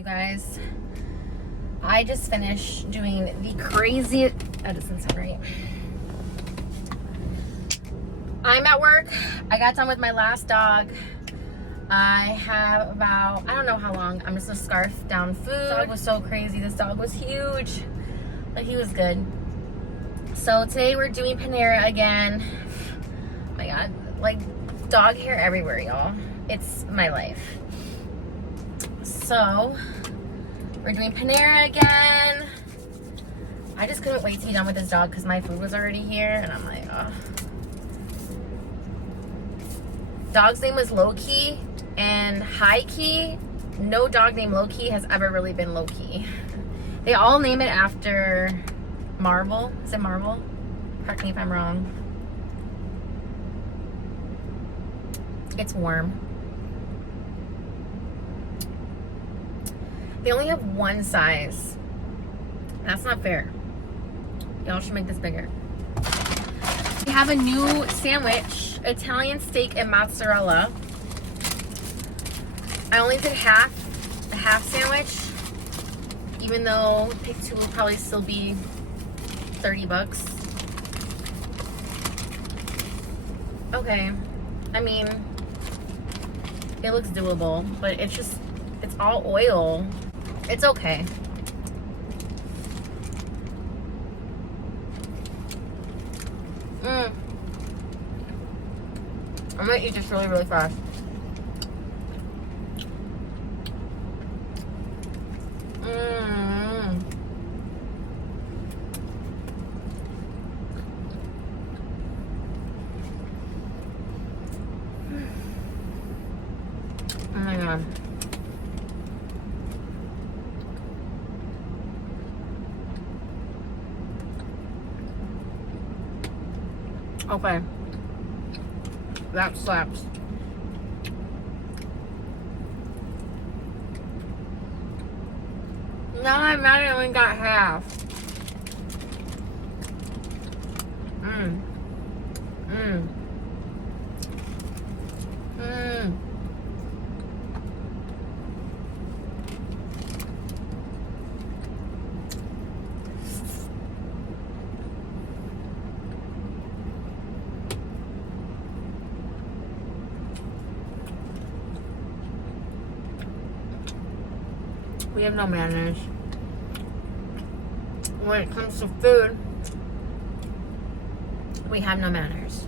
You guys, I just finished doing the crazy, that doesn't sound right. I'm at work. I got done with my last dog. I have about, I don't know how long. I'm just gonna scarf down food. This dog was so crazy. This dog was huge, but he was good. So today we're doing Panera again. Oh my God, like dog hair everywhere, y'all. It's my life. So we're doing Panera again. I just couldn't wait to be done with this dog because my food was already here, and I'm like, oh. Dog's name was Low-Key, and high-key, no dog named Low-Key has ever really been Low-Key. They all name it after Marvel. Is it Marvel? Correct me if I'm wrong. It's warm. They only have one size. That's not fair. Y'all should make this bigger. We have a new sandwich, Italian steak and mozzarella. I only did half, a half sandwich, even though pick two will probably still be 30 bucks. Okay, I mean, it looks doable, but it's just, it's all oil. It's okay. I'm gonna eat this really, really fast. Oh my God. Okay. That slaps. Now I'm mad I only got half. We have no manners. When it comes to food, we have no manners.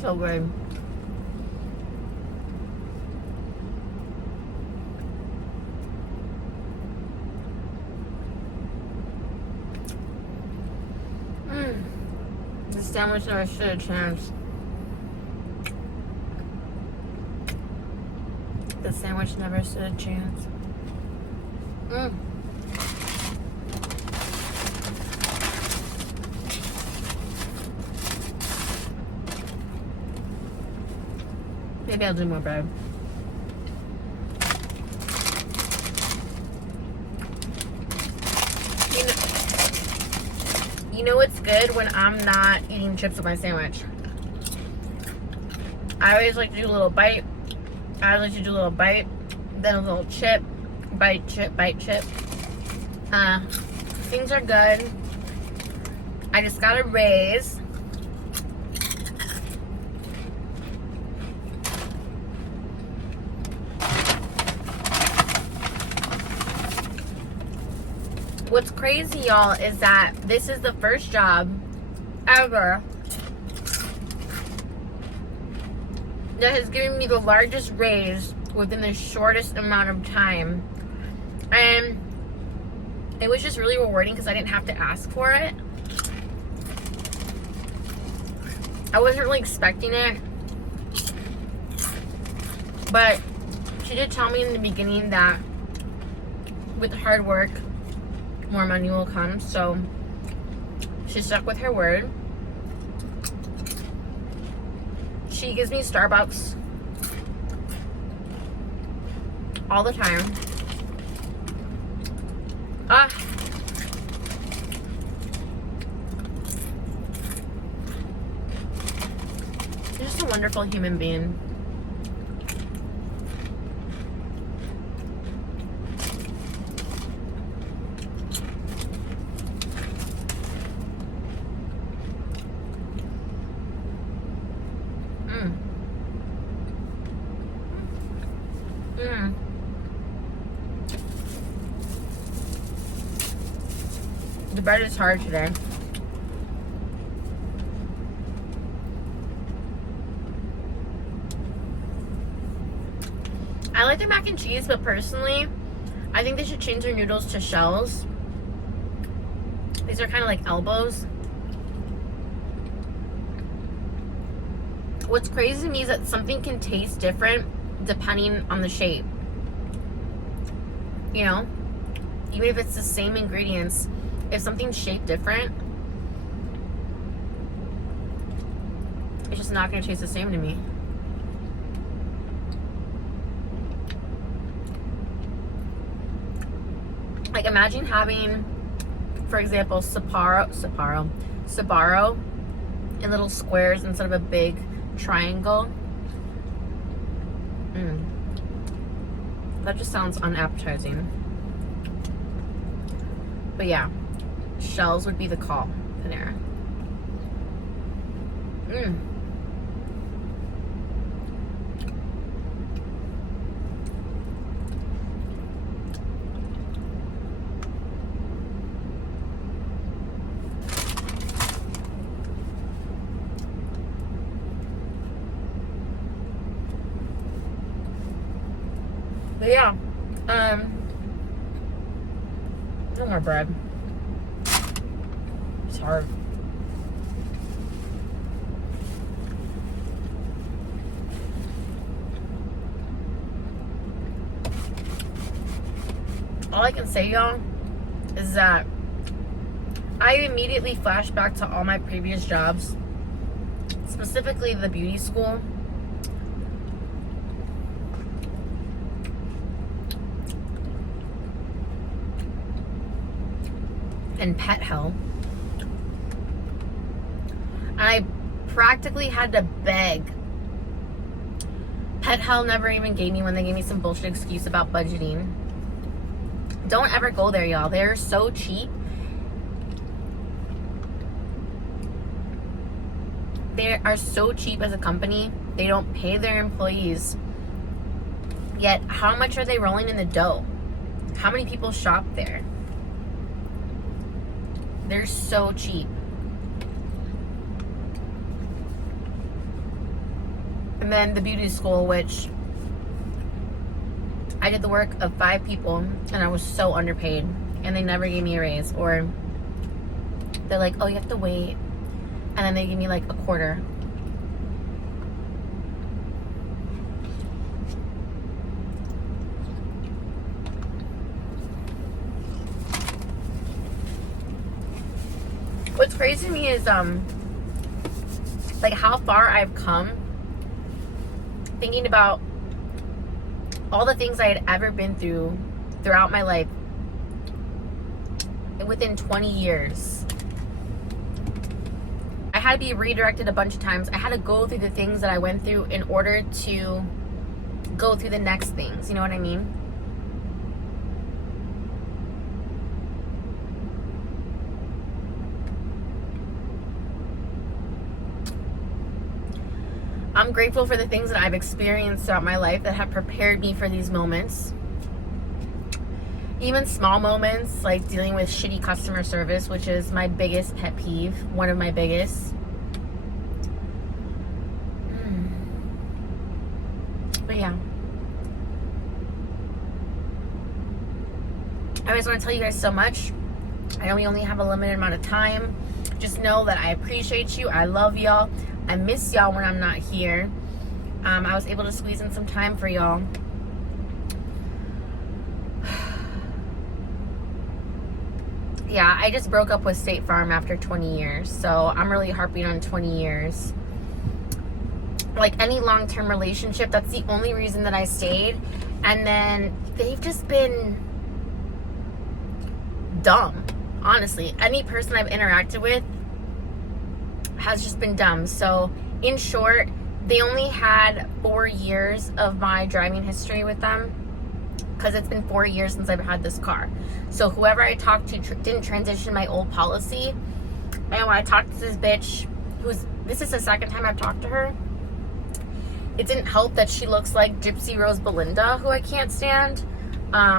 So good. The sandwich never stood a chance. The sandwich never stood a chance. Maybe I'll do more bread. You know what's good when I'm not eating chips with my sandwich? I always like to do a little bite. I always like to do a little bite, then a little chip, bite, chip, bite, chip. Things are good. I just got a raise. What's crazy, y'all, is that this is the first job ever that has given me the largest raise within the shortest amount of time. And it was just really rewarding because I didn't have to ask for it. I wasn't really expecting it. But she did tell me in the beginning that with hard work, more money will come. So She stuck with her word. She gives me Starbucks all the time. She's just a wonderful human being. The bread is hard today. I like the mac and cheese, but personally, I think they should change their noodles to shells. These are kind of like elbows. What's crazy to me is that something can taste different depending on the shape. You know? Even if it's the same ingredients, if something's shaped different, it's just not going to taste the same to me. Like, imagine having, for example, Sbarro in little squares instead of a big triangle. That just sounds unappetizing. But yeah, shells would be the call, Panera. But yeah, no more bread. It's hard. All I can say, y'all, is that I immediately flash back to all my previous jobs, specifically the beauty school. And pet hell. I practically had to beg. Pet hell never even gave me when they gave me some bullshit excuse about budgeting. Don't ever go there, y'all. They're so cheap. They are so cheap as a company. They don't pay their employees. Yet, how much are they rolling in the dough? How many people shop there? They're so cheap. And then the beauty school, which I did the work of 5 people and I was so underpaid and they never gave me a raise. Or they're like, oh, you have to wait. And then they give me like a quarter. What's crazy to me is like how far I've come, thinking about all the things I had ever been through throughout my life within 20 years. I had to be redirected a bunch of times. I had to go through the things that I went through in order to go through the next things. You know what I mean? I'm grateful for the things that I've experienced throughout my life that have prepared me for these moments. Even small moments like dealing with shitty customer service, which is my biggest pet peeve, one of my biggest. But yeah. I just want to tell you guys so much. I know we only have a limited amount of time. Just know that I appreciate you. I love y'all. I miss y'all when I'm not here. I was able to squeeze in some time for y'all. yeah, I just broke up with State Farm after 20 years. So I'm really harping on 20 years. Like any long-term relationship, that's the only reason that I stayed. And then they've just been dumb. Honestly, any person I've interacted with has just been dumb. So in short, they only had 4 years of my driving history with them, because it's been 4 years since I've had this car. So whoever I talked to didn't transition my old policy. And when I talked to this bitch, this is the second time I've talked to her, it didn't help that she looks like Gypsy Rose Belinda, who I can't stand.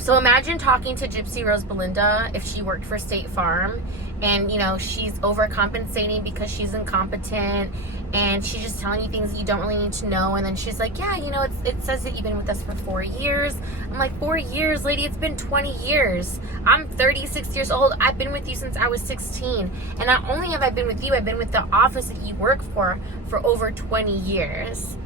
So imagine talking to Gypsy Rose Belinda if she worked for State Farm, and you know, she's overcompensating because she's incompetent, and she's just telling you things that you don't really need to know. And then she's like, yeah, you know, it says that you've been with us for 4 years. I'm like, 4 years, lady? It's been 20 years. I'm 36 years old. I've been with you since I was 16. And not only have I been with you, I've been with the office that you work for over 20 years.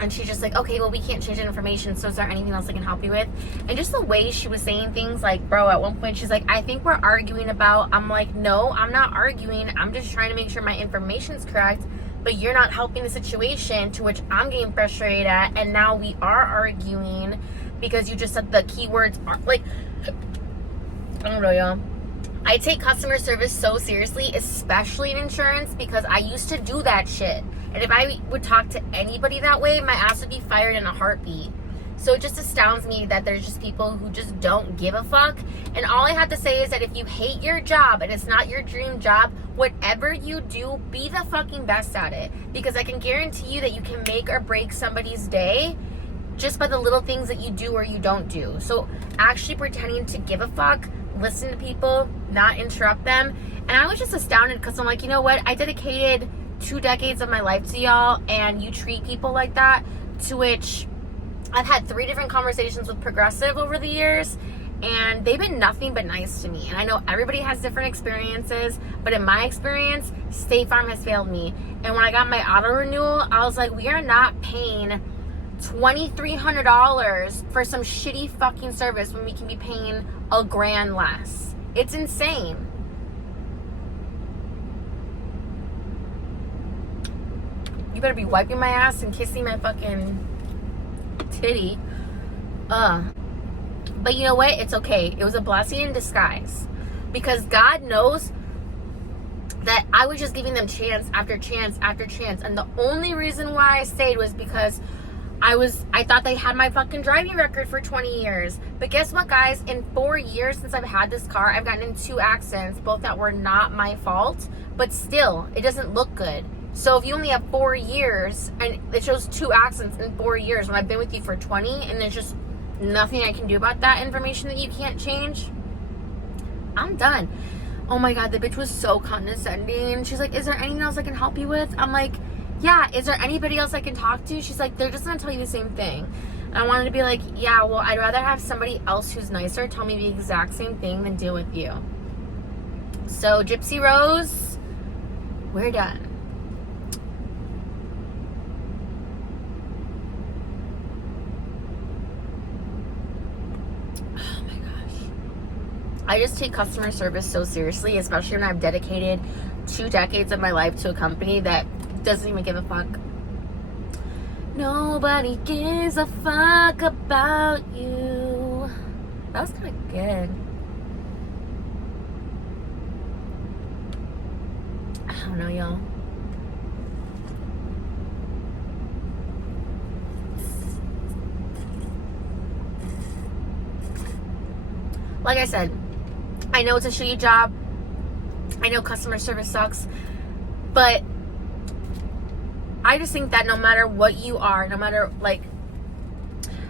And she's just like, okay, well, we can't change the information, so is there anything else I can help you with? And just the way she was saying things, like, bro, at one point she's like, I think we're arguing about, I'm like, no, I'm not arguing. I'm just trying to make sure my information's correct, but you're not helping the situation, to which I'm getting frustrated at, and now we are arguing because you just said the keywords are, like, I don't know, y'all. I take customer service so seriously, especially in insurance, because I used to do that shit. And if I would talk to anybody that way, my ass would be fired in a heartbeat. So it just astounds me that there's just people who just don't give a fuck. And all I have to say is that if you hate your job and it's not your dream job, whatever you do, be the fucking best at it. Because I can guarantee you that you can make or break somebody's day just by the little things that you do or you don't do. So actually pretending to give a fuck, listen to people, not interrupt them. And I was just astounded because I'm like, you know what? I dedicated 2 decades of my life to y'all, and you treat people like that, to which I've had 3 different conversations with Progressive over the years, and they've been nothing but nice to me. And I know everybody has different experiences, but in my experience, State Farm has failed me. And when I got my auto renewal, I was like, we are not paying $2,300 for some shitty fucking service when we can be paying $1,000 less. It's insane. You better be wiping my ass and kissing my fucking titty. But you know what? It's okay. It was a blessing in disguise. Because God knows that I was just giving them chance after chance after chance. And the only reason why I stayed was because I thought they had my fucking driving record for 20 years. But guess what, guys? In 4 years since I've had this car, I've gotten in 2 accidents, both that were not my fault. But still, it doesn't look good. So if you only have 4 years, and it shows 2 accidents in 4 years when I've been with you for 20, and there's just nothing I can do about that information that you can't change, I'm done. Oh my God, the bitch was so condescending. She's like, is there anything else I can help you with? I'm like, yeah, is there anybody else I can talk to? She's like, they're just gonna tell you the same thing. And I wanted to be like, yeah, well, I'd rather have somebody else who's nicer tell me the exact same thing than deal with you. So Gypsy Rose, we're done. I just take customer service so seriously, especially when I've dedicated 2 decades of my life to a company that doesn't even give a fuck. Nobody gives a fuck about you. That was kind of good. I don't know, y'all. Like I said, I know it's a shitty job. I know customer service sucks. But I just think that no matter what you are, no matter, like,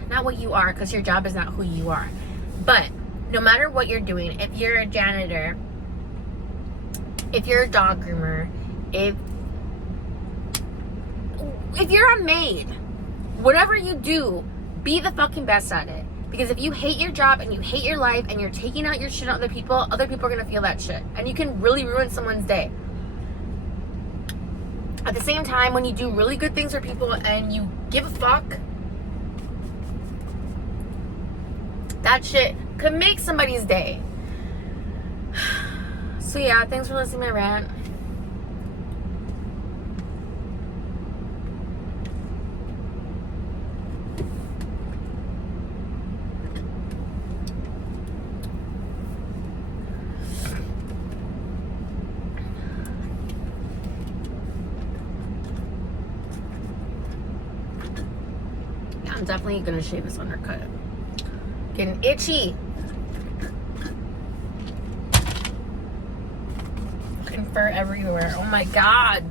not what you are, because your job is not who you are. But no matter what you're doing, if you're a janitor, if you're a dog groomer, if you're a maid, whatever you do, be the fucking best at it. Because if you hate your job and you hate your life and you're taking out your shit on other people are going to feel that shit. And you can really ruin someone's day. At the same time, when you do really good things for people and you give a fuck, that shit could make somebody's day. So yeah, thanks for listening to my rant. Yeah, I'm definitely gonna shave this undercut. Getting itchy. Fucking fur everywhere. Oh my god.